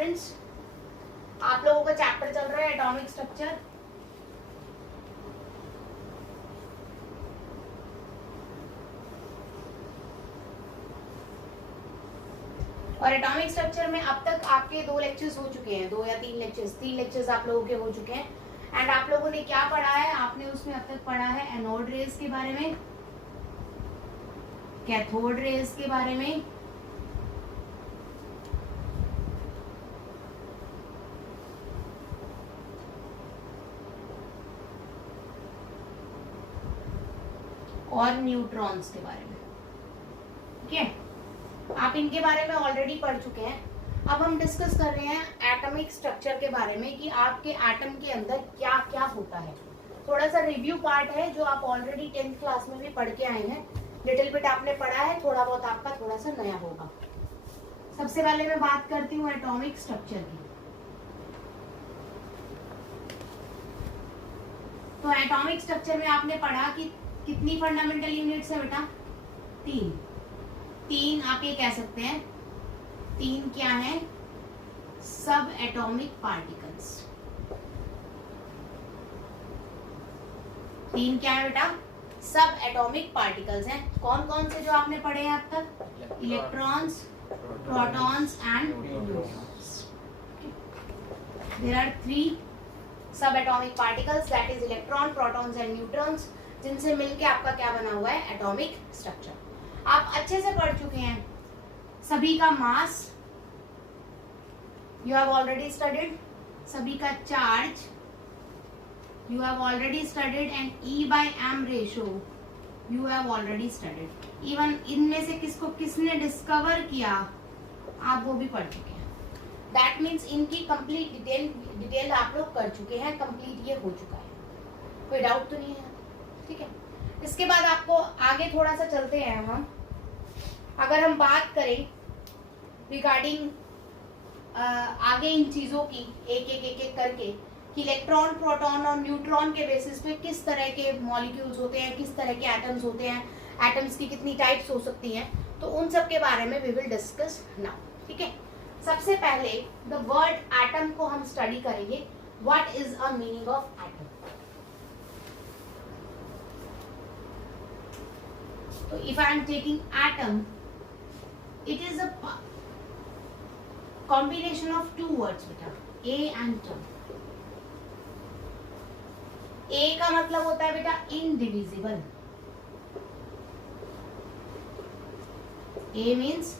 Students, आप लोगों का चैप्टर चल रहा है एटॉमिक स्ट्रक्चर। और एटॉमिक स्ट्रक्चर में अब तक आपके 2 लेक्चर्स हो चुके हैं, 2 या 3 लेक्चर्स, 3 लेक्चर्स आप लोगों के हो चुके हैं। एंड आप लोगों ने क्या पढ़ा है? आपने उसमें अब तक पढ़ा है एनोड रेज के बारे में, कैथोड रेज के बारे में, और न्यूट्रॉन्स के बारे में। ठीक है, आप इनके बारे में ऑलरेडी पढ़ चुके हैं। अब हम डिस्कस कर रहे हैं एटॉमिक स्ट्रक्चर के बारे में कि आपके एटम के अंदर क्या क्या होता है। थोड़ा सा रिव्यू पार्ट है जो आप ऑलरेडी 10th क्लास में भी पढ़ के आए हैं। लिटिल बिट आपने पढ़ा है, थोड़ा बहुत आपका थोड़ा सा नया होगा। सबसे पहले मैं बात करती हूँ एटॉमिक स्ट्रक्चर की। तो एटॉमिक स्ट्रक्चर में आपने पढ़ा कि कितनी फंडामेंटल यूनिट्स है बेटा? 3 आप ये कह सकते हैं। 3 क्या है? सब एटॉमिक पार्टिकल्स। 3 क्या है बेटा? सब एटॉमिक पार्टिकल्स हैं। कौन कौन से जो आपने पढ़े हैं अब तक? Electrons, protons and neutrons. There are 3 subatomic particles, that is electron, protons and neutrons, जिनसे मिलके आपका क्या बना हुआ है? Atomic structure. आप अच्छे से पढ़ चुके हैं। सभी का mass you have already studied, सभी का charge you have already studied, and E by M ratio you have already studied. Even इनमें से किसको किसने डिस्कवर किया आप वो भी पढ़ चुके हैं। दैट मीन्स इनकी कंप्लीट डिटेल आप लोग कर चुके हैं, कंप्लीट ये हो चुका है, कोई डाउट तो नहीं है? ठीक है, इसके बाद आपको आगे थोड़ा सा चलते हैं हम। अगर हम बात करें रिगार्डिंग आगे इन चीजों की एक करके कि इलेक्ट्रॉन, प्रोटॉन और न्यूट्रॉन के बेसिस पे किस तरह के मॉलिक्यूल्स होते हैं, किस तरह के एटम्स होते हैं, एटम्स की कितनी टाइप्स हो सकती हैं, तो उन सब के बारे में वी विल डिस्कस नाउ। ठीक है, सबसे पहले द वर्ड एटम को हम स्टडी करेंगे। What is a meaning of atom? So if I am taking atom, it is a combination of 2 words beta, A and T. A का मतलब होता है बेटा indivisible. A means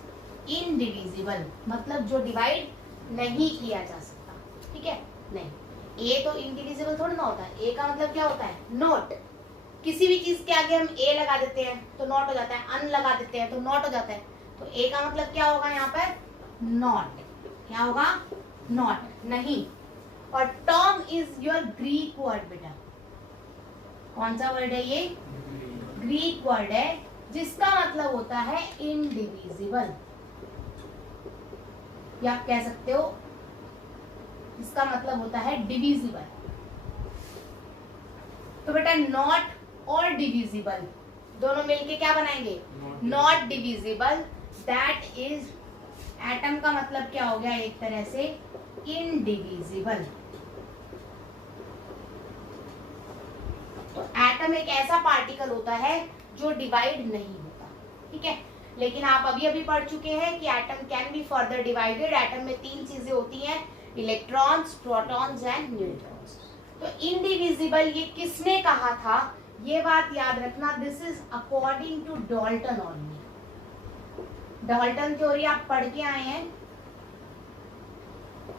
indivisible, मतलब जो डिवाइड नहीं किया जा सकता। ठीक है, नहीं, A तो indivisible थोड़ा ना होता है। A का मतलब क्या होता है? नॉट। किसी भी चीज के आगे हम ए लगा देते हैं तो नॉट हो जाता है, अन लगा देते हैं तो नॉट हो जाता है। तो ए का मतलब क्या होगा यहाँ पर? नॉट। क्या होगा? नॉट, नहीं। और Tom is your Greek word बेटा। कौन सा वर्ड है ये? ग्रीक वर्ड है, जिसका मतलब होता है इनडिविजिबल, या आप कह सकते हो इसका मतलब होता है डिविजिबल। तो बेटा नॉट और डिविजिबल दोनों मिलके क्या बनाएंगे? Not divisible. That is atom का मतलब क्या हो गया? एक तरह से इनडिविजिबल। तो एटम एक ऐसा पार्टिकल होता है जो डिवाइड नहीं होता। ठीक है, लेकिन आप अभी अभी पढ़ चुके हैं कि atom can be further divided. Atom में 3 चीजें होती हैं, इलेक्ट्रॉन्स, प्रोटॉन्स एंड न्यूट्रॉन्स। तो इनडिविजिबल ये किसने कहा था? ये बात याद रखना, this is according to Dalton only. Dalton theory आप पढ़ के आए हैं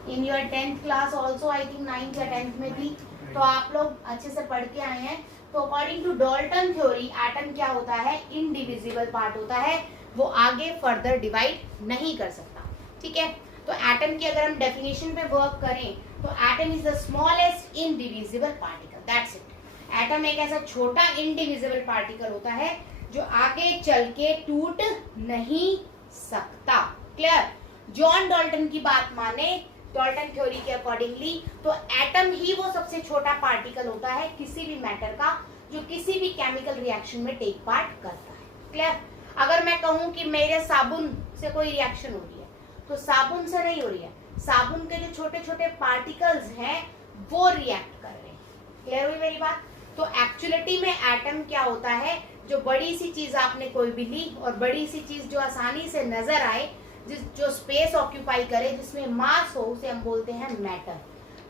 in your 10th class also, I think 9th या 10th में थी, तो आप लोग अच्छे से पढ़ के आए हैं। तो according to Dalton theory atom क्या होता है? इनडिविजिबल पार्ट होता है, वो आगे फर्दर डिवाइड नहीं कर सकता। ठीक है, तो एटम की अगर हम डेफिनेशन पे वर्क करें तो atom is the smallest indivisible particle, that's it. Atom एक ऐसा छोटा इनडिविजिबल पार्टिकल होता है जो आगे चल के टूट नहीं सकता। क्लियर? जॉन डाल्टन की बात माने, डाल्टन थ्योरी के अकॉर्डिंगली, तो एटम ही वो सबसे छोटा पार्टिकल होता है किसी भी मैटर का जो किसी भी केमिकल रिएक्शन में टेक पार्ट करता है। क्लियर? अगर मैं कहूं कि मेरे साबुन से कोई रिएक्शन हो रही है तो साबुन से नहीं हो रही है, साबुन के जो छोटे छोटे पार्टिकल्स हैं वो रिएक्ट कर रहे हैं। क्लियर हुई मेरी बात? तो एक्चुअलिटी में एटम क्या होता है, जो बड़ी सी चीज आपने कोई भी ली और बड़ी सी चीज जो आसानी से नजर आए, जो स्पेस ऑक्यूपाई करे, जिसमें मास हो, उसे हम बोलते हैं मैटर।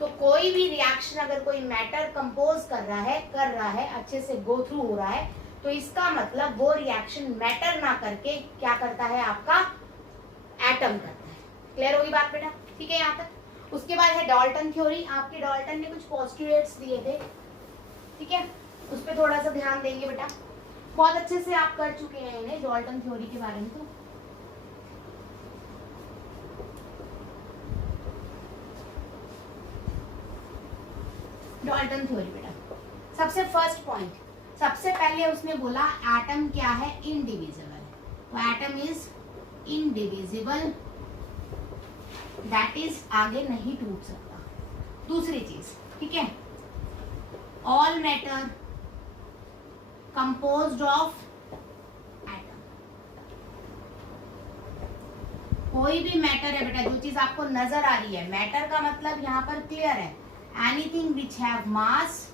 तो कोई भी रिएक्शन अगर कोई मैटर कंपोज कर रहा है अच्छे से गो थ्रू हो रहा है, तो इसका मतलब वो रिएक्शन मैटर ना करके क्या करता है, आपका एटम करता है। क्लियर होगी बात बेटा? ठीक है यहाँ तक। उसके बाद है डाल्टन थ्योरी। आपके डाल्टन ने कुछ पोस्टुलेट्स दिए थे, ठीक है, उस पर थोड़ा सा ध्यान देंगे बेटा। बहुत अच्छे से आप कर चुके हैं इन्हें, डाल्टन थ्योरी के बारे में। तो डाल्टन थ्योरी बेटा, सबसे फर्स्ट पॉइंट, सबसे पहले उसने बोला एटम क्या है, इनडिविजिबल। तो atom is indivisible, that is आगे नहीं टूट सकता। दूसरी चीज, ठीक है, all matter composed of atom. कोई भी मैटर है बेटा, जो चीज आपको नजर आ रही है, मैटर का मतलब यहाँ पर क्लियर है, anything which have mass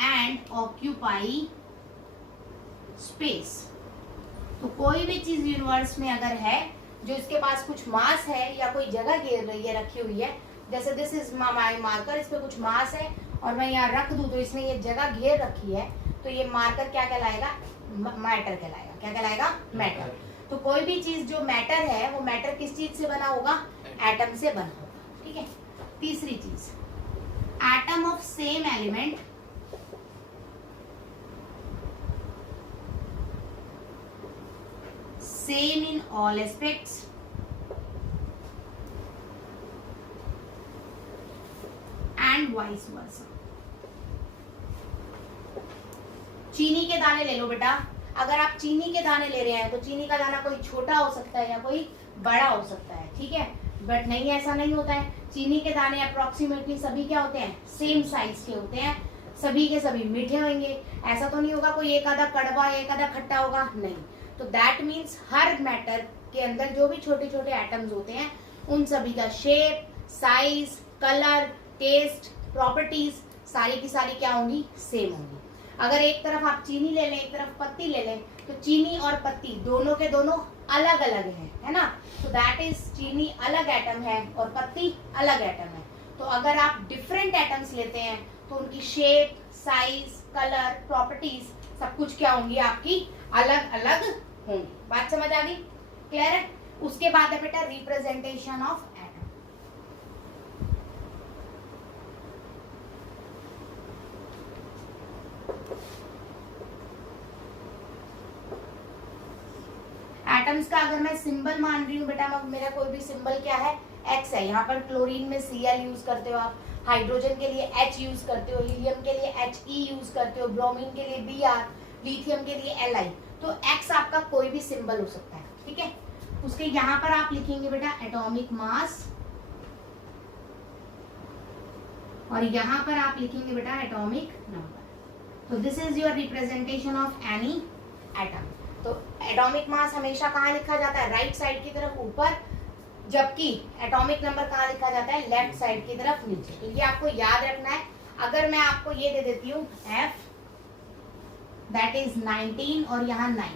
and occupy space. तो कोई भी चीज यूनिवर्स में अगर है जो इसके पास कुछ मास है या कोई जगह घेर रही है, रखी हुई है, जैसे दिस इज माई मार्कर, इस पे कुछ मास है और मैं यहाँ रख दूं तो इसने ये जगह घेर रखी है, तो ये मार्कर क्या कहलाएगा, मैटर कहलाएगा। क्या कहलाएगा, मैटर। तो कोई भी चीज जो मैटर है, वो मैटर किस चीज से बना होगा, एटम से बना होगा। ठीक है। तीसरी चीज, atom of same element same in all aspects and vice versa। चीनी के दाने ले लो बेटा, अगर आप चीनी के दाने ले रहे हैं तो चीनी का दाना कोई छोटा हो सकता है या कोई बड़ा हो सकता है, ठीक है, बट नहीं, ऐसा नहीं होता है। चीनी के दाने अप्रोक्सीमेटली सभी क्या होते हैं, सेम साइज के होते हैं, सभी के सभी मीठे होंगे। ऐसा तो नहीं होगा कोई एक आधा कड़वा एक आधा खट्टा होगा, नहीं। तो दैट मीन्स हर मैटर के अंदर जो भी छोटे छोटे एटम्स होते हैं, उन सभी का shape, size, colour, taste, properties सारी की सारी क्या होंगी, सेम होंगी। अगर एक तरफ आप चीनी ले लें, एक तरफ पत्ती ले लें, तो चीनी और पत्ती दोनों के दोनों अलग अलग हैं, है ना। तो दैट इज चीनी अलग एटम है और पत्ती अलग एटम है। तो अगर आप डिफरेंट एटम्स लेते हैं तो उनकी शेप, साइज, कलर, प्रॉपर्टीज सब कुछ क्या होंगी, आपकी अलग अलग होंगी। बात समझ आ गई, क्लियर है। उसके बाद है बेटा रिप्रेजेंटेशन ऑफ एटम। एटम्स का अगर मैं सिंबल मान रही हूँ बेटा, मेरा कोई भी सिंबल क्या है, एक्स है। यहाँ पर क्लोरीन में Cl यूज करते हो आप, हाइड्रोजन के लिए H यूज करते हो, हीलियम के लिए He यूज करते हो, ब्रोमीन के लिए Br, लिथियम के लिए Li। तो X आपका कोई भी सिंबल हो सकता है, ठीक है। उसके यहाँ पर आप लिखेंगे बेटा एटॉमिक मास, और यहाँ पर आप लिखेंगे बेटा एटॉमिक नंबर। तो this is your representation of any atom. तो एटॉमिक मास हमेशा कहाँ लिखा जाता है, राइट साइड की तरफ ऊपर, जबकि एटॉमिक नंबर कहाँ लिखा जाता है, लेफ्ट साइड की तरफ नीचे। तो ये आपको याद रखना है। अगर मैं आपको ये दे देती हूँ F दैट इज 19 और यहाँ 9,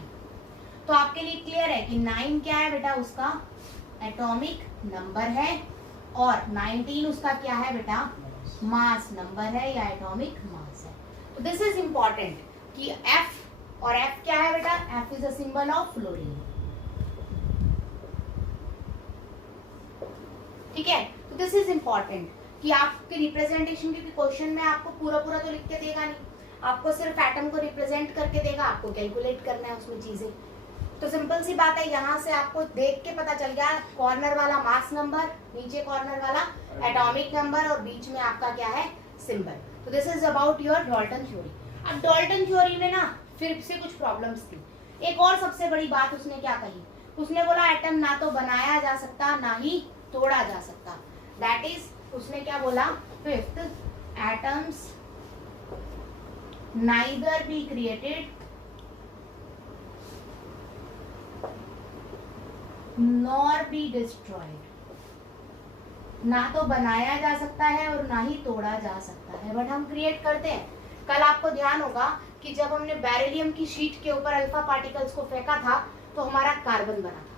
तो आपके लिए क्लियर है कि 9 क्या है बेटा, उसका एटॉमिक नंबर है, और 19 उसका क्या है बेटा, मास नंबर है या एटॉमिक मास है। तो दिस इज इंपॉर्टेंट कि F, और F क्या है बेटा, F is a symbol of fluorine, ठीक है। तो दिस इज इंपॉर्टेंट कि आपके रिप्रेजेंटेशन के क्वेश्चन में आपको पूरा पूरा तो लिख के देगा नहीं, आपको सिर्फ एटम को रिप्रेजेंट करके देगा, आपको कैलकुलेट करना है उसमें चीजें। तो सिंपल सी बात है, यहाँ से आपको देख के पता चल गया, कॉर्नर वाला मास नंबर, नीचे कॉर्नर वाला एटॉमिक नंबर, और बीच में आपका क्या है, सिंबल। तो this is about your Dalton theory. अब डाल्टन थ्योरी में ना फिर से कुछ प्रॉब्लम्स थी। एक और सबसे बड़ी बात उसने क्या कही, उसने बोला एटम ना तो बनाया जा सकता ना ही तोड़ा जा सकता। दैट इज, उसने क्या बोला, fifth, atoms neither be created nor be destroyed। ना तो बनाया जा सकता है और ना ही तोड़ा जा सकता है, बट हम क्रिएट करते हैं। कल आपको ध्यान होगा कि जब हमने बेरिलियम की शीट के ऊपर अल्फा पार्टिकल्स को फेंका था तो हमारा कार्बन बना था,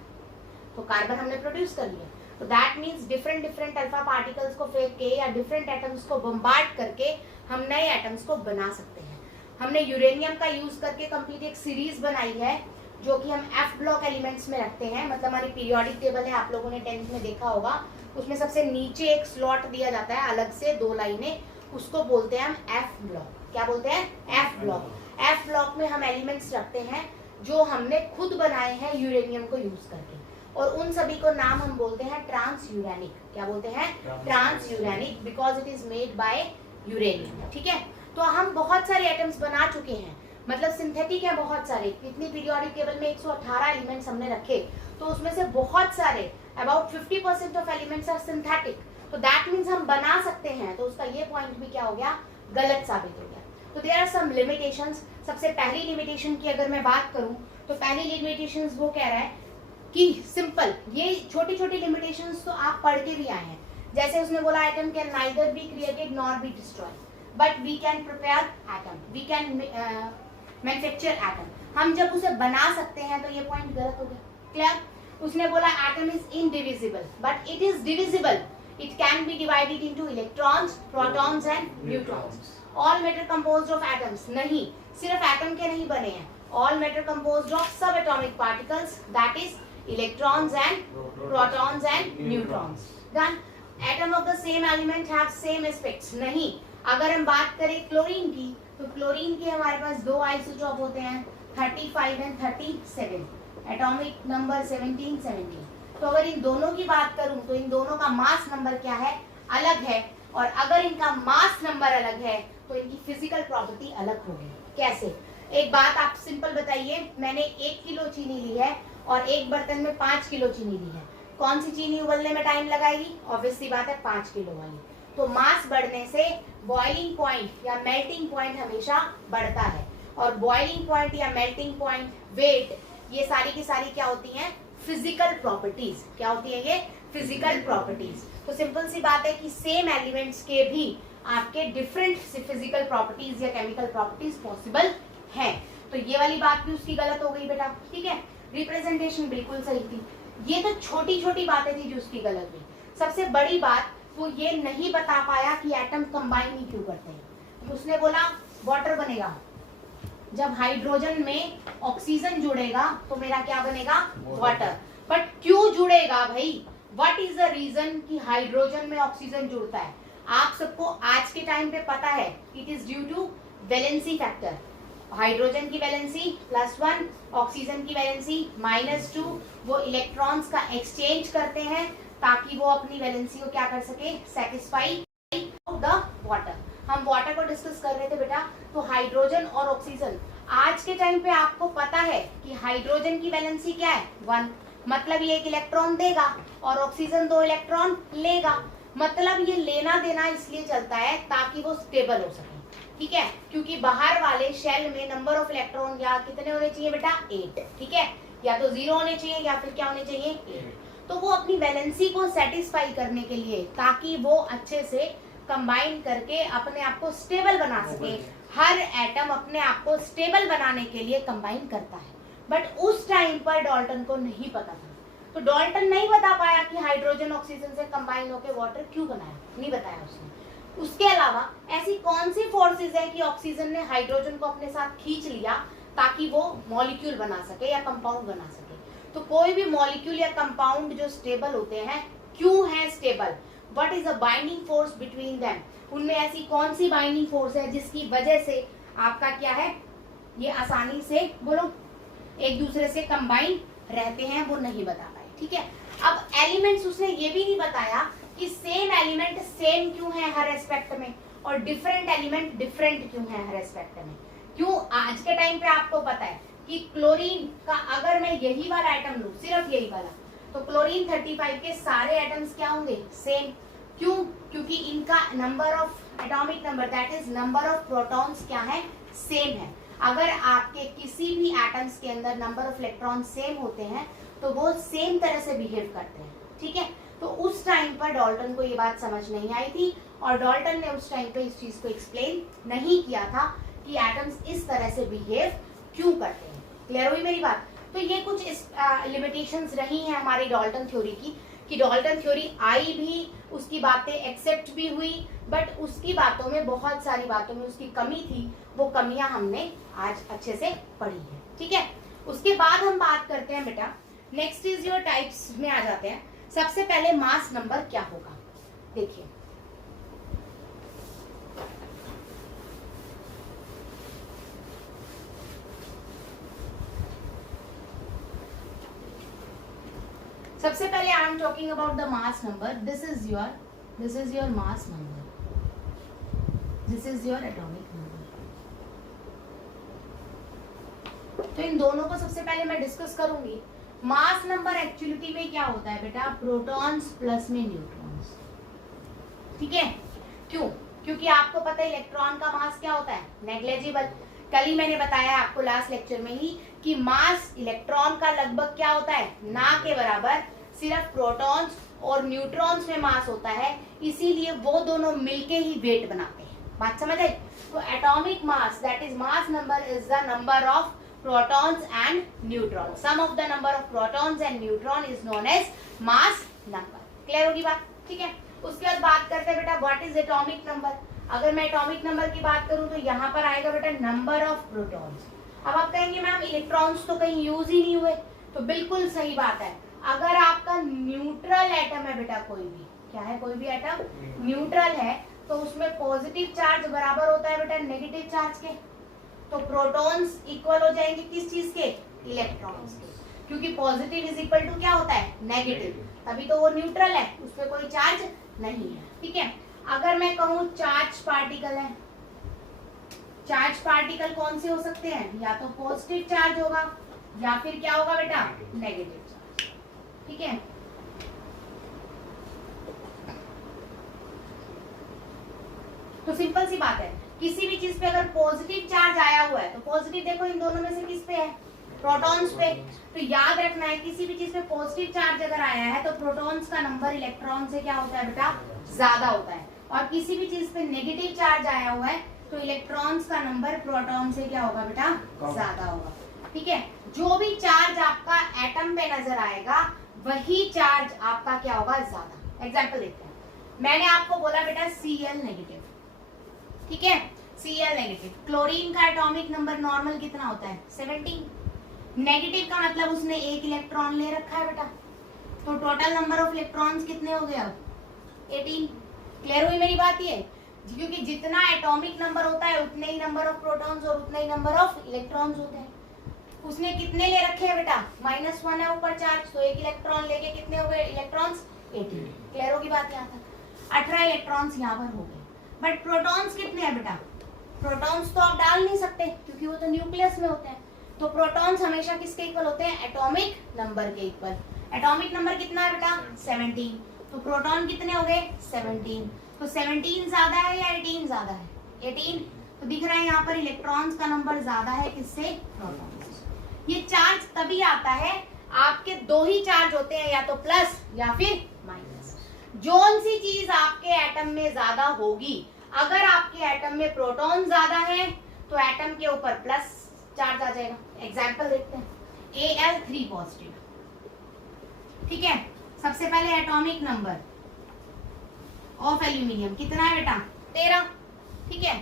तो कार्बन हमने प्रोड्यूस कर लिया। तो that means different different alpha particles को फेंक के या डिफरेंट एटम्स को बम्बार्ड करके हम नए एटम्स को बना सकते हैं। हमने यूरेनियम का यूज करके कंप्लीट एक सीरीज बनाई है जो कि हम एफ ब्लॉक एलिमेंट्स में रखते हैं। मतलब हमारी पीरियोडिक टेबल है, आप लोगों ने 10th में देखा होगा, उसमें सबसे नीचे एक स्लॉट दिया जाता है अलग से 2 लाइनें, उसको बोलते हैं हम एफ ब्लॉक। क्या बोलते हैं? F block. एफ ब्लॉक में हम एलिमेंट्स रखते हैं जो हमने खुद बनाए हैं यूरेनियम को यूज करके, और उन सभी को नाम हम बोलते हैं ट्रांस यूरेनिक। क्या बोलते हैं? Transuranic, because it is made by uranium. ठीक है, तो हम बहुत सारे एटम्स बना चुके हैं, मतलब सिंथेटिक है बहुत सारे। कितनी पीरियोडिक टेबल में 118 एलिमेंट्स हमने रखे, तो उसमें से बहुत सारे about 50% of elements are synthetic. तो दैट मीन्स हम बना सकते हैं, तो उसका ये पॉइंट भी क्या हो गया? गलत साबित हो गया। तो देयर आर सम लिमिटेशंस। सबसे पहली लिमिटेशन की अगर मैं बात करूं तो पहली लिमिटेशंस वो कह रहा है कि सिंपल, ये छोटी छोटी लिमिटेशंस तो आप पढ़ के भी आए हैं। जैसे उसने बोला atom can neither be created nor be destroyed, but we can prepare atom, we can manufacture atom. हम जब उसे बना सकते हैं तो ये पॉइंट गलत हो गया। क्लियर? उसने बोला atom is indivisible, but it is divisible. It can be divided into electrons, protons and neutrons. All matter composed of atoms, नहीं, सिर्फ एटम के नहीं बने हैं। ऑल मैटर कंपोज्ड ऑफ सब atomic particles, that is electrons and protons and neutrons. Done. Atom of the same element have same aspects. नहीं, अगर हम बात करें क्लोरीन की, तो क्लोरीन के हमारे पास 2 आइसोटॉप होते हैं, 35 एंड 37, एटॉमिक नंबर 17, 17। तो अगर इन दोनों की बात करूं तो इन दोनों का मास नंबर क्या है? अलग है। और अगर इनका मास नंबर अलग है तो इनकी फिजिकल प्रॉपर्टी अलग होगी। कैसे? एक बात आप सिंपल बताइए, मैंने 1 किलो चीनी ली है और एक बर्तन में 5 किलो चीनी ली है, कौन सी चीनी उबलने में टाइम लगाएगी? ऑब्वियसली बात है 5 किलो वाली। तो मास बढ़ने से बॉइलिंग पॉइंट या मेल्टिंग पॉइंट हमेशा बढ़ता है, और बॉइलिंग पॉइंट या मेल्टिंग पॉइंट, वेट, ये सारी की सारी क्या होती हैं? Physical properties. क्या होती है ये? Physical properties. तो सिंपल सी बात है कि सेम एलिमेंट्स के भी आपके डिफरेंट फिजिकल प्रॉपर्टीज या केमिकल प्रॉपर्टीज पॉसिबल है। तो ये वाली बात भी उसकी गलत हो गई बेटा। ठीक है, रिप्रेजेंटेशन बिल्कुल सही थी। ये तो छोटी छोटी बातें थी जो उसकी गलत हुई। सबसे बड़ी बात वो ये नहीं बता पाया कि एटम कंबाइन ही क्यों करते हैं। तो उसने बोला वाटर बनेगा, जब हाइड्रोजन में ऑक्सीजन जुड़ेगा तो मेरा क्या बनेगा? वाटर। बट क्यों जुड़ेगा भाई? व्हाट इज द रीजन कि हाइड्रोजन में ऑक्सीजन जुड़ता है? आप सबको आज के टाइम पे पता है, it is due to valency factor. Hydrogen की वैलेंसी +1, ऑक्सीजन की वैलेंसी -2, वो इलेक्ट्रॉन्स का एक्सचेंज करते हैं ताकि वो अपनी वैलेंसी को क्या कर सके? Satisfy the water. हम वाटर को डिस्कस कर रहे थे बेटा। तो हाइड्रोजन और ऑक्सीजन, आज के टाइम पे आपको पता है कि हाइड्रोजन की वैलेंसी क्या है? 1, मतलब ये 1 इलेक्ट्रॉन देगा, और ऑक्सीजन 2 इलेक्ट्रॉन लेगा। मतलब ये लेना देना इसलिए चलता है ताकि वो स्टेबल हो सके। ठीक है, क्योंकि बाहर वाले शेल में नंबर ऑफ इलेक्ट्रॉन या कितने होने चाहिए बेटा? 8। ठीक है, या तो 0 होने चाहिए या फिर क्या होने चाहिए? 8। तो वो अपनी वैलेंसी को सेटिस्फाई करने के लिए, ताकि वो अच्छे से कंबाइन करके अपने आप को स्टेबल बना सके। हर एटम अपने आप को स्टेबल बनाने के लिए कंबाइन करता है, बट उस टाइम पर डाल्टन को नहीं पता था। तो डाल्टन नहीं बता पाया कि हाइड्रोजन ऑक्सीजन से कंबाइन होकर वाटर क्यों बनाया, नहीं बताया उसने। उसके अलावा ऐसी कौन सी फोर्सेस है कि ऑक्सीजन ने हाइड्रोजन को अपने साथ खींच लिया ताकि वो मॉलिक्यूल बना सके या कंपाउंड बना सके? तो कोई भी मॉलिक्यूल या कंपाउंड जो स्टेबल होते हैं, क्यों है stable? What is the binding force between them? उनमें ऐसी कौन सी बाइंडिंग फोर्स है जिसकी वजह से आपका क्या है, ये आसानी से बोलो एक दूसरे से कंबाइन रहते हैं? वो नहीं बता पाए। ठीक है, अब एलिमेंट्स उसने ये भी नहीं बताया कि सेम एलिमेंट सेम क्यों है हर एस्पेक्ट में, और डिफरेंट एलिमेंट डिफरेंट क्यों है हर एस्पेक्ट में। क्यों? आज के टाइम पे आपको पता है कि क्लोरीन का अगर मैं यही वाला आइटम लूं, सिर्फ यही वाला, तो क्लोरीन 35 के सारे एटम्स क्या होंगे? सेम। क्यों? क्योंकि इनका number of atomic number, that is number of protons क्या है? सेम है। अगर आपके किसी भी एटम्स के अंदर नंबर ऑफ इलेक्ट्रॉन सेम होते हैं तो वो सेम तरह से बिहेव करते हैं। ठीक है, तो तो उस टाइम पर डाल्टन को ये बात समझ नहीं आई थी और डाल्टन ने उस टाइम पे इस चीज को एक्सप्लेन नहीं किया था कि एटम्स इस तरह से बिहेव क्यों करते हैं। क्लियर हुई मेरी बात? तो ये कुछ लिमिटेशंस रही हैं हमारी डाल्टन थ्योरी की, कि डाल्टन थ्योरी आई भी, उसकी बातें एक्सेप्ट भी हुई, बट उसकी बातों में, बहुत सारी बातों में उसकी कमी थी। वो कमियां हमने आज अच्छे से पढ़ी है। ठीक है, उसके बाद हम बात करते हैं बेटा, नेक्स्ट इज योर टाइप्स में आ जाते हैं। सबसे पहले मास नंबर क्या होगा, देखिए सबसे पहले I am talking about the mass number. This is your mass number, this is your atomic number. तो इन दोनों को सबसे पहले मैं डिस्कस करूंगी। मास नंबर एक्चुअलिटी में क्या होता है बेटा, प्रोटॉन्स प्लस में न्यूट्रॉन्स। ठीक है, क्यों? क्योंकि आपको पता है इलेक्ट्रॉन का मास क्या होता है, नेग्लेजिबल। कल ही मैंने बताया आपको लास्ट लेक्चर में ही कि मास इलेक्ट्रॉन का लगभग क्या होता है, ना के बराबर। सिर्फ प्रोटॉन्स और न्यूट्रॉन्स में मास होता है, इसीलिए वो दोनों मिलके ही वेट बनाते हैं। बात समझ आई? तो atomic mass, that is mass number, is the number of protons and neutrons. Sum of the number of protons and neutron is known as mass number. Clear होगी बात? ठीक है, उसके बाद बात करते हैं बेटा व्हाट इज एटॉमिक नंबर। अगर मैं एटॉमिक नंबर की बात करूं तो यहाँ पर आएगा बेटा नंबर ऑफ प्रोटॉन्स। अब आप कहेंगे मैम इलेक्ट्रॉन्स तो कहीं यूज ही नहीं हुए, तो बिल्कुल सही बात है। अगर आपका न्यूट्रल एटम है बेटा, कोई भी, क्या है, कोई भी एटम न्यूट्रल है, तो उसमें पॉजिटिव चार्ज बराबर होता है बेटा नेगेटिव चार्ज के। तो प्रोटॉन्स इक्वल हो जाएंगे किस चीज के, इलेक्ट्रॉन्स के, क्योंकि पॉजिटिव इज इक्वल टू क्या होता है, नेगेटिव, तभी तो वो न्यूट्रल है, उसमें कोई चार्ज नहीं है। ठीक है, अगर मैं कहूँ चार्ज पार्टिकल है, चार्ज पार्टिकल कौन से हो सकते हैं, या तो पॉजिटिव चार्ज होगा या फिर क्या होगा बेटा, नेगेटिव चार्ज। ठीक है, तो सिंपल सी बात है, किसी भी चीज पे अगर पॉजिटिव चार्ज आया हुआ है तो पॉजिटिव देखो इन दोनों में से किस पे है, प्रोटॉन्स पे। तो याद रखना है किसी भी चीज पे पॉजिटिव चार्ज अगर आया है तो प्रोटॉन्स का नंबर इलेक्ट्रॉन से क्या होता है बेटा, ज्यादा होता है, और किसी भी चीज पे नेगेटिव चार्ज आया हुआ है तो इलेक्ट्रॉन्स का नंबर प्रोटॉन से क्या होगा बेटा, ज्यादा होगा। ठीक है, जो भी चार्ज आपका एटम पे नजर आएगा वही चार्ज आपका क्या होगा, ज्यादा। एग्जाम्पल देखते हैं, मैंने आपको बोला बेटा Cl नेगेटिव, ठीक है, Cl नेगेटिव। क्लोरीन का एटॉमिक नंबर नॉर्मल कितना होता है, 17। नेगेटिव का मतलब उसने एक इलेक्ट्रॉन ले रखा है बेटा, तो टोटल नंबर ऑफ इलेक्ट्रॉन्स कितने हो गए अब, 18। क्लियर हुई मेरी बात ये? क्योंकि जितना एटॉमिक नंबर होता है उतने ही नंबर ऑफ प्रोटॉन्स और उतने ही नंबर ऑफ इलेक्ट्रॉन्स होते हैं। उसने कितने ले रखे हैं बेटा, -1 है ऊपर चार्ज, तो एक इलेक्ट्रॉन लेके कितने हो गए इलेक्ट्रॉन्स, 18। क्लियर होगी बात? यहाँ तक 18 इलेक्ट्रॉन्स यहाँ पर हो गए। बट प्रोटॉन्स कितने हैं बेटा, प्रोटॉन्स तो आप डाल नहीं सकते क्योंकि वो तो न्यूक्लियस में होते हैं। तो प्रोटॉन्स हमेशा किसके इक्वल होते हैं, एटॉमिक नंबर के इक्वल। एटॉमिक नंबर कितना है बेटा, 17। तो प्रोटॉन कितने हो गए, 17। तो 17 ज्यादा है या 18 ज्यादा है, 18। तो दिख रहा है यहाँ पर इलेक्ट्रॉन्स का नंबर ज्यादा है किससे, प्रोटॉन से। ये चार्ज तभी आता है, आपके दो ही चार्ज होते हैं, या तो प्लस या फिर माइनस। जोन सी चीज आपके एटम में ज्यादा होगी, अगर आपके एटम में प्रोटॉन ज्यादा है तो एटम के ऊपर प्लस चार्ज आ जाएगा। एग्जाम्पल देखते हैं, Al3 पॉजिटिव। ठीक है, सबसे पहले एटॉमिक नंबर ऑफ एल्यूमिनियम कितना है बेटा, 13। ठीक है,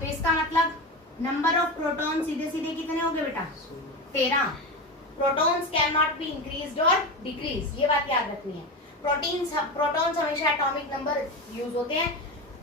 तो इसका मतलब नंबर ऑफ प्रोटॉन सीधे सीधे कितने हो गए बेटा, 13। Protons can not be increased और डिक्रीज, ये बात याद रखनी है। प्रोटॉन्स हमेशा एटॉमिक नंबर यूज होते हैं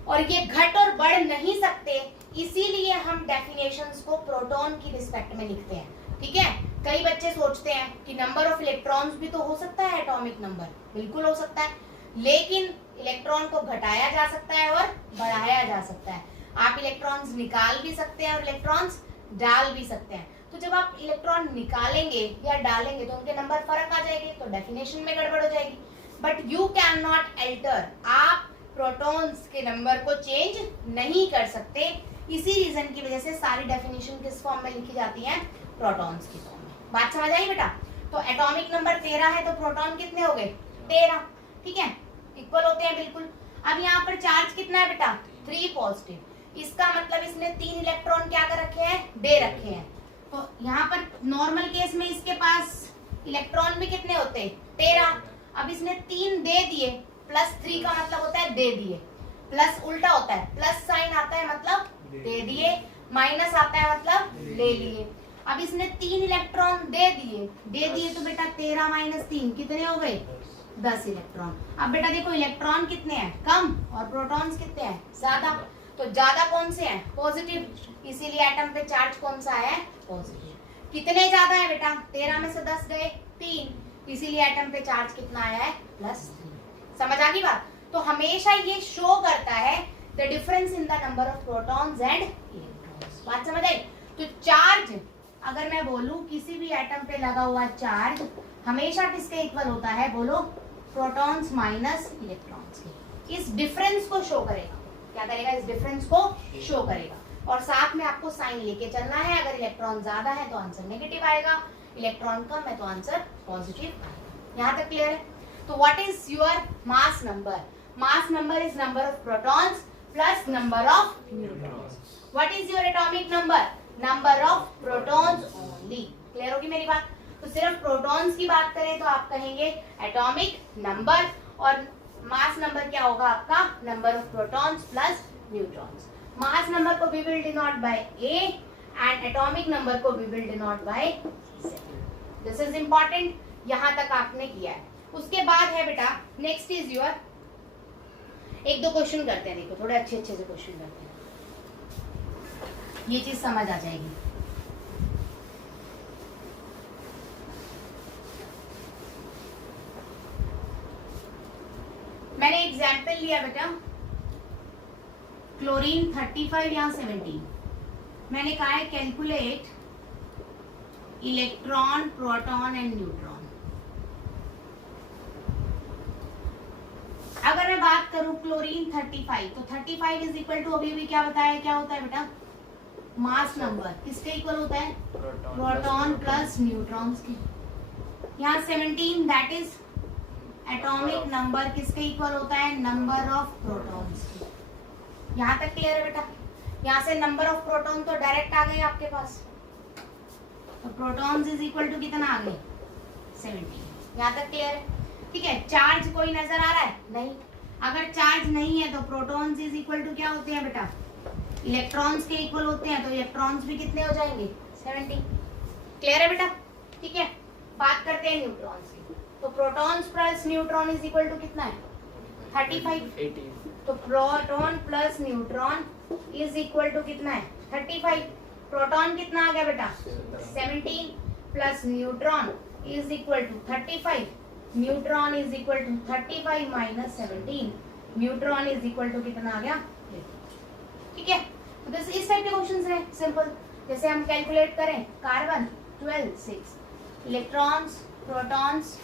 और ये घट और बढ़ नहीं सकते, इसीलिए हम डेफिनेशंस को प्रोटॉन की रिस्पेक्ट में लिखते हैं। ठीक है, कई बच्चे सोचते हैं कि नंबर ऑफ इलेक्ट्रॉन्स भी तो हो सकता है एटॉमिक नंबर, बिल्कुल हो सकता है, लेकिन इलेक्ट्रॉन को घटाया जा सकता है और बढ़ाया जा सकता है। आप इलेक्ट्रॉन्स निकाल भी सकते हैं और इलेक्ट्रॉन्स डाल भी सकते हैं। तो जब आप इलेक्ट्रॉन निकालेंगे या डालेंगे तो उनके नंबर फर्क आ जाएंगे, तो डेफिनेशन में गड़बड़ हो जाएगी। But you can not alter, आप प्रोटॉन्स के नंबर को चेंज नहीं कर सकते। इसी रीजन की वजह से सारी डेफिनेशन किस फॉर्म में लिखी जाती है, प्रोटॉन्स की फॉर्म में। बात समझ आई बेटा? तो एटॉमिक नंबर 13 है तो प्रोटॉन कितने हो गए, 13। ठीक है, इक्वल होते हैं बिल्कुल। अब यहाँ पर चार्ज कितना है बेटा, 3 पॉजिटिव। इसका मतलब इसने 3 इलेक्ट्रॉन क्या कर रखे हैं, दे रखे हैं। तो यहाँ पर नॉर्मल केस में इसके पास इलेक्ट्रॉन भी कितने होते हैं, 13। अब इसने 3 दे दिए, +3 का मतलब होता है दे दिए, प्लस उल्टा होता है, प्लस साइन आता है मतलब दे दिए, माइनस आता है मतलब ले लिए। अब इसने 3 इलेक्ट्रॉन दे दिए तो बेटा 13 - 3 कितने हो गए, 10 इलेक्ट्रॉन। अब बेटा देखो इलेक्ट्रॉन कितने हैं, कम, और प्रोटॉन्स कितने हैं, ज्यादा। तो ज्यादा कौन से हैं, पॉजिटिव, इसीलिए एटम पे चार्ज कौन सा है, पॉजिटिव। कितने ज्यादा है बेटा, 13 में से 10 गए, 3, इसीलिए एटम पे चार्ज कितना आया है, +3। समझ आ गई बात। तो हमेशा ये शो करता है the difference in the number of protons and electrons. बात समझ आई। तो चार्ज अगर मैं बोलूं किसी भी एटम पे लगा हुआ चार्ज हमेशा किसके इक्वल होता है, बोलो, प्रोटॉन्स माइनस इलेक्ट्रॉन्स के। इस डिफरेंस को शो करेगा, क्या करेगा, इस डिफरेंस को शो करेगा। और साथ में आपको साइन लेके चलना है। अगर इलेक्ट्रॉन ज्यादा है तो आंसर नेगेटिव आएगा, इलेक्ट्रॉन कम है तो आंसर पॉजिटिव आएगा। यहाँ तक क्लियर है। तो what is your mass number, mass number is number of protons plus number of neutrons. What is your atomic number, number of protons only. Clear होगी मेरी बात। तो सिर्फ प्रोटॉन्स की बात करें तो आप कहेंगे एटॉमिक नंबर, और मास नंबर क्या होगा आपका, number of protons plus neutrons. Mass number को we will denote by A and atomic number को we will denote by Z। This is important, यहां तक आपने किया है। उसके बाद है बेटा नेक्स्ट इज योर, एक दो क्वेश्चन करते हैं, देखो थोड़े अच्छे अच्छे से क्वेश्चन करते हैं, ये चीज समझ आ जाएगी। मैंने एग्जाम्पल लिया बेटा क्लोरीन 35 या 17। मैंने कहा है calculate electron, proton and neutron. अगर मैं बात करूं क्लोरीन 35, तो 35 इज इक्वल टू, अभी भी क्या बताया, क्या होता है बेटा, मास नंबर किसके इक्वल होता है, प्रोटॉन प्लस न्यूट्रॉन्स के। यहाँ 17 दैट इज एटॉमिक नंबर किसके इक्वल होता है, नंबर ऑफ प्रोटॉन्स के। यहाँ तक क्लियर है बेटा। यहाँ से नंबर ऑफ प्रोटॉन तो डायरेक्ट आ गए आपके पास, तो प्रोटॉन्स इज इक्वल टू कितना आ गए, 17। यहाँ तक क्लियर है, ठीक है। चार्ज कोई नजर आ रहा है, नहीं। अगर चार्ज नहीं है तो प्रोटॉन्स इज इक्वल टू क्या होते हैं बेटा, इलेक्ट्रॉन्स के इक्वल होते हैं, तो इलेक्ट्रॉन्स भी कितने हो जाएंगे, 17। क्लियर है बेटा, ठीक है। बात करते हैं न्यूट्रॉन्स की, तो protons plus neutron is equal to कितना है, 35। तो proton plus neutron is equal to कितना है, 35। प्रोटॉन कितना आ गया बेटा, 17 plus neutron is equal to 35। Neutron is equal to 35 minus 17। Neutron is equal to कितना आ गया, ठीक है। तो इस टाइप के क्वेश्चंस हैं सिंपल। जैसे हम कैलकुलेट करें कार्बन 12 6, इलेक्ट्रॉन्स, प्रोटॉन्स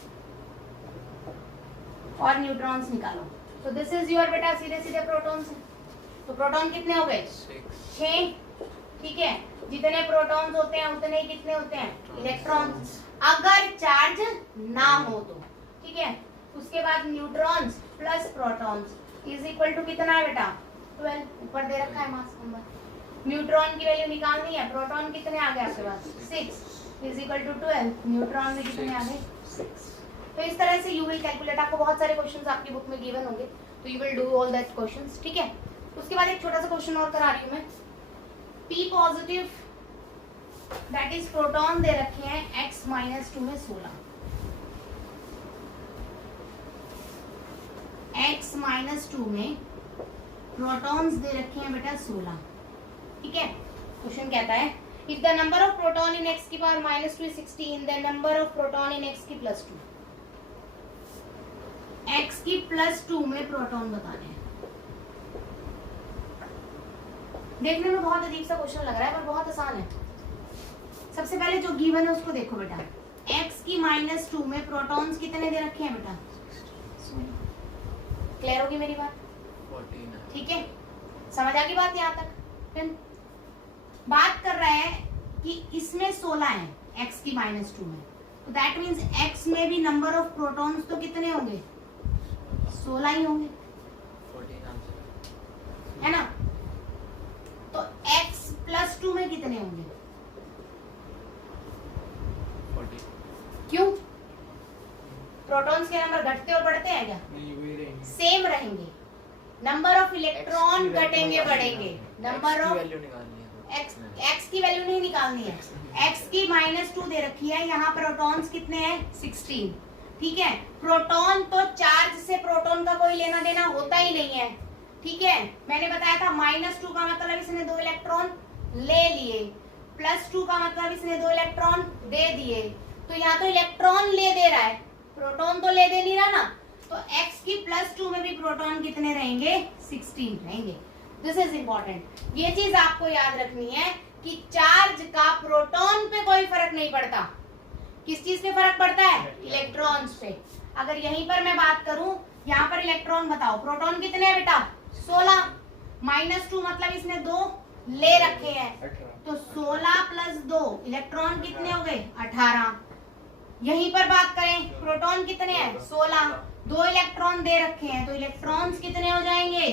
और न्यूट्रॉन्स निकालो। तो दिस इज योर बेटा सीधे सीधे प्रोटॉन्स है। तो प्रोटॉन कितने हो गए, 6, ठीक है। जितने प्रोटॉन्स होते हैं उतने ही कितने होते हैं, इलेक्ट्रॉन्स, अगर चार्ज ना हो तो, ठीक है। उसके बाद neutrons plus protons is equal to कितना है बेटा, 12। ऊपर दे रखा है मास नंबर। न्यूट्रॉन की वैल्यू निकालनी है, प्रोटॉन कितने आ गए आपके पास, 6 इज इक्वल टू 12। न्यूट्रॉन में कितने आ गए, 6। तो इस तरह से यू विल कैलकुलेट। आपको बहुत सारे क्वेश्चंस आपकी बुक में गिवन होंगे, तो you will do all that questions, ठीक है। उसके बाद एक छोटा सा क्वेश्चन और करा रही हूँ मैं। P positive that is proton दे रखे हैं x - 2 में 16, x - 2 में प्रोटॉन्स दे रखे हैं बेटा 16, ठीक है। क्वेश्चन कहता है if the number of proton in x की power -2 is 16, the number of proton in x की +2। x की +2 में प्रोटॉन बताने हैं। देखने में बहुत अजीब सा क्वेश्चन लग रहा है पर बहुत आसान है। सबसे पहले जो गिवन है उसको देखो बेटा, x की -2 में प्रोटॉन्स कितने दे रखे हैं बेटा, क्लियर होगी मेरी बात, 14, ठीक है। समझ आ गई बात यहाँ तक। फिर बात कर रहा है कि इसमें 16 है x की -2 में, तो दैट मीन्स x में भी नंबर ऑफ प्रोटॉन्स तो कितने होंगे, 16 ही होंगे, 14 आंसर है ना। तो x प्लस 2 में कितने होंगे? 40 क्यों? प्रोटॉन्स के नंबर घटते और बढ़ते हैं क्या? नहीं वही रहेंगे, सेम रहेंगे। नंबर ऑफ इलेक्ट्रॉन घटेंगे बढ़ेंगे, नंबर ऑफ वैल्यू निकालनी है x की वैल्यू नहीं निकालनी है, x की -2 दे रखी है, यहाँ प्रोटॉन्स कितने हैं? 16, ठीक है। प्रोटॉन तो चार्ज से प्रोटॉन का कोई लेना देना होता ही नहीं है, ठीक है। मैंने बताया था -2 का मतलब इसने 2 इलेक्ट्रॉन ले लिए, +2 का मतलब इसने 2 इलेक्ट्रॉन दे दिए। तो यहाँ तो इलेक्ट्रॉन ले दे रहा है, प्रोटॉन तो ले दे नहीं रहा ना। तो x की +2 में भी प्रोटॉन कितने रहेंगे? 16 रहेंगे। This is important. ये चीज आपको याद रखनी है कि चार्ज का प्रोटॉन पे कोई फर्क नहीं पड़ता। किस चीज पे फर्क पड़ता है? इलेक्ट्रॉन्स पे। अगर यहीं पर मैं बात करूं, यहाँ पर इलेक्ट्रॉन बताओ, प्रोटॉन कितने हैं बेटा? 16, -2 मतलब इसने 2 ले रखे हैं, तो 16 + 2 इलेक्ट्रॉन कितने हो गए? 18। यहीं पर बात करें, प्रोटॉन कितने हैं? 16, 2 इलेक्ट्रॉन दे रखे हैं, तो इलेक्ट्रॉन्स कितने हो जाएंगे?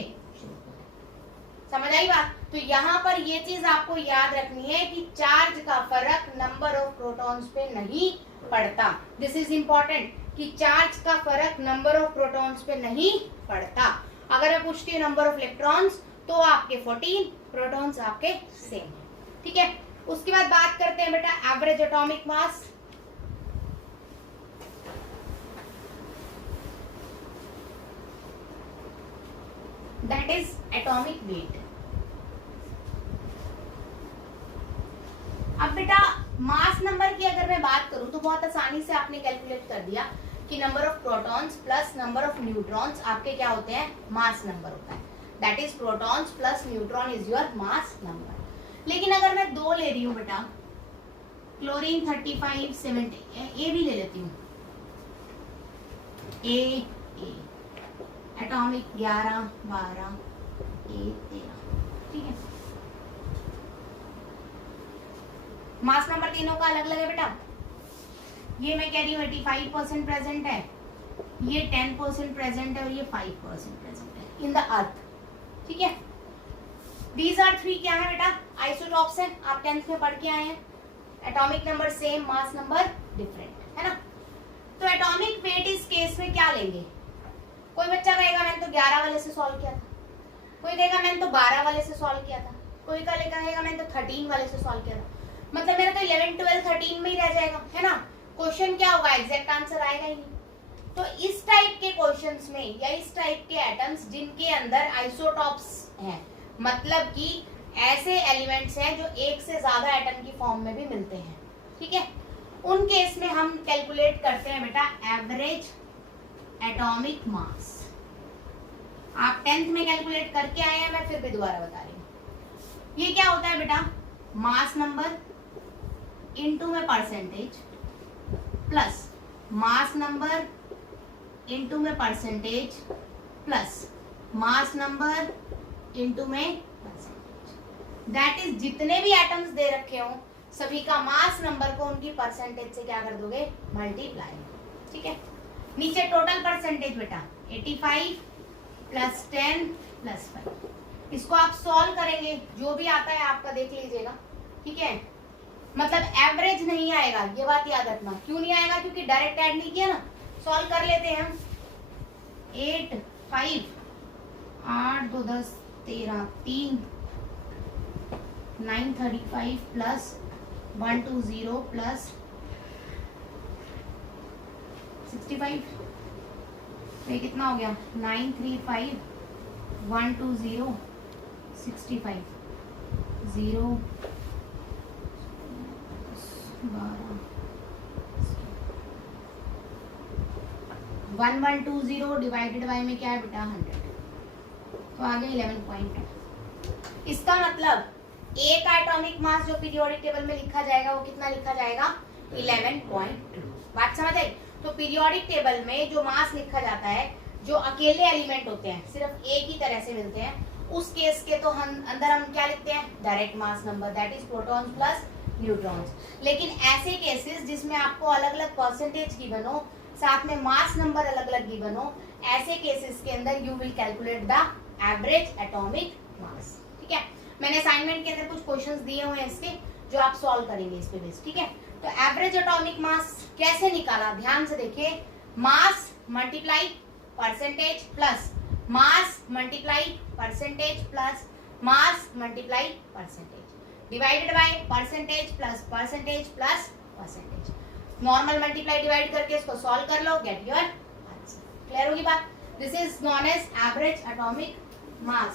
समझ आई बात? तो यहाँ पर ये चीज आपको याद रखनी है कि चार्ज का फर्क नंबर ऑफ प्रोटॉन्स पे नहीं पड़ता। दिस इज इंपॉर्टेंट कि चार्ज का फर्क नंबर ऑफ प्रोटॉन्स पे नहीं पड़ता। अगर मैं पूछती हूँ नंबर ऑफ इलेक्ट्रॉन्स, तो आपके 14, प्रोटॉन्स आपके सेम, ठीक है। उसके बाद बात करते हैं बेटा average atomic mass. That is atomic weight. अब बेटा मास नंबर की अगर मैं बात करूं तो बहुत आसानी से आपने कैलकुलेट कर दिया कि number of protons plus number of neutrons आपके क्या होते हैं? मास नंबर होता है। That is protons plus neutron is your mass number. लेकिन अगर मैं 2 ले रही हूं बेटा, क्लोरीन 35, 70, ए भी ले लेती हूँ, ए एटॉमिक 11, 12, ए 13, ठीक है। मास नंबर तीनों का अलग अलग है बेटा। ये मैं कह रही हूँ 85% प्रेजेंट है, ये 10% प्रेजेंट है और ये 5% प्रेजेंट है इन द अर्थ, ठीक है। दीज आर 3 क्या है बेटा? आइसोटॉप्स हैं, आप 10th में पढ़ के आए हैं। Atomic number same, mass number different, है ना। तो एटॉमिक वेट इस केस में क्या लेंगे? कोई बच्चा कहेगा मैंने तो 11 वाले से सॉल्व किया था, कोई कहेगा मैंने तो 12 वाले से सॉल्व किया था, कोई कहेगा मैंने तो 13 वाले से सॉल्व किया था। मतलब मेरा तो 11, 12, 13 में ही रह जाएगा, है ना। क्वेश्चन क्या होगा? एग्जैक्ट आंसर आएगा ही नहीं। तो इस टाइप के क्वेश्चंस में या इस टाइप के एटम्स जिनके अंदर आइसोटॉप्स हैं, मतलब कि ऐसे एलिमेंट्स हैं जो एक से ज्यादा एटम की फॉर्म में भी मिलते हैं, ठीक है, उन केस में हम कैलकुलेट करते हैं बेटा एवरेज एटॉमिक मास। आप 10th में कैलकुलेट करके आए हैं, मैं फिर भी दोबारा बता रही हूँ। ये क्या होता है बेटा? मास नंबर इनटू में percentage plus mass number into में percentage plus mass number into में परसेंटेज। दैट इज जितने भी एटम्स दे रखे हो सभी का मास नंबर को उनकी परसेंटेज से क्या कर दोगे? मल्टीप्लाई, ठीक है। नीचे टोटल परसेंटेज बेटा 85 + 10 + 5। इसको आप सॉल्व करेंगे, जो भी आता है आपका देख लीजिएगा, ठीक है। मतलब एवरेज नहीं आएगा, ये बात याद रखना। क्यों नहीं आएगा? क्योंकि डायरेक्ट ऐड नहीं किया ना। सॉल्व कर लेते हैं हम। 8, 5, 8, 2, 10, 13, 3, 9, 35 प्लस 1, 2, 0 प्लस 65। ये कितना हो गया? 9, 3, 5, 1, 2, 0 65 0 12 1, 1, 2, 0 डिवाइडेड बाय में क्या है बेटा? 100। तो आगे 11 पॉइंट। इसका मतलब ए का एटॉमिक मास जो पीरियोडिक टेबल में लिखा जाएगा वो कितना लिखा जाएगा? 11.2। बात समझ आई? तो पीरियोडिक टेबल में जो मास लिखा जाता है, जो अकेले एलिमेंट होते हैं सिर्फ एक ही तरह से मिलते हैं, उस केस के तो हम अंदर हम क्या लिखते हैं? Direct mass number, that is protons plus neutrons. लेकिन ऐसे केसेस जिसमें आपको अलग अलग परसेंटेज गिवन हो, साथ में मास नंबर अलग अलग गिवन हो, ऐसे केसेस के अंदर you will calculate the average atomic मास। ठीक है, मैंने असाइनमेंट के अंदर कुछ क्वेश्चंस दिए हुए हैं इसके, जो आप सॉल्व करेंगे इस पे बेस। ठीक है, तो एवरेज एटॉमिक मास कैसे निकाला, ध्यान से देखिए। Mass multiply percentage plus mass multiply percentage plus mass multiply percentage divided by percentage plus percentage plus percentage. Normal multiply divide करके इसको सॉल्व कर लो, गेट योर आंसर। क्लियर होगी बात? This is known as average atomic mass.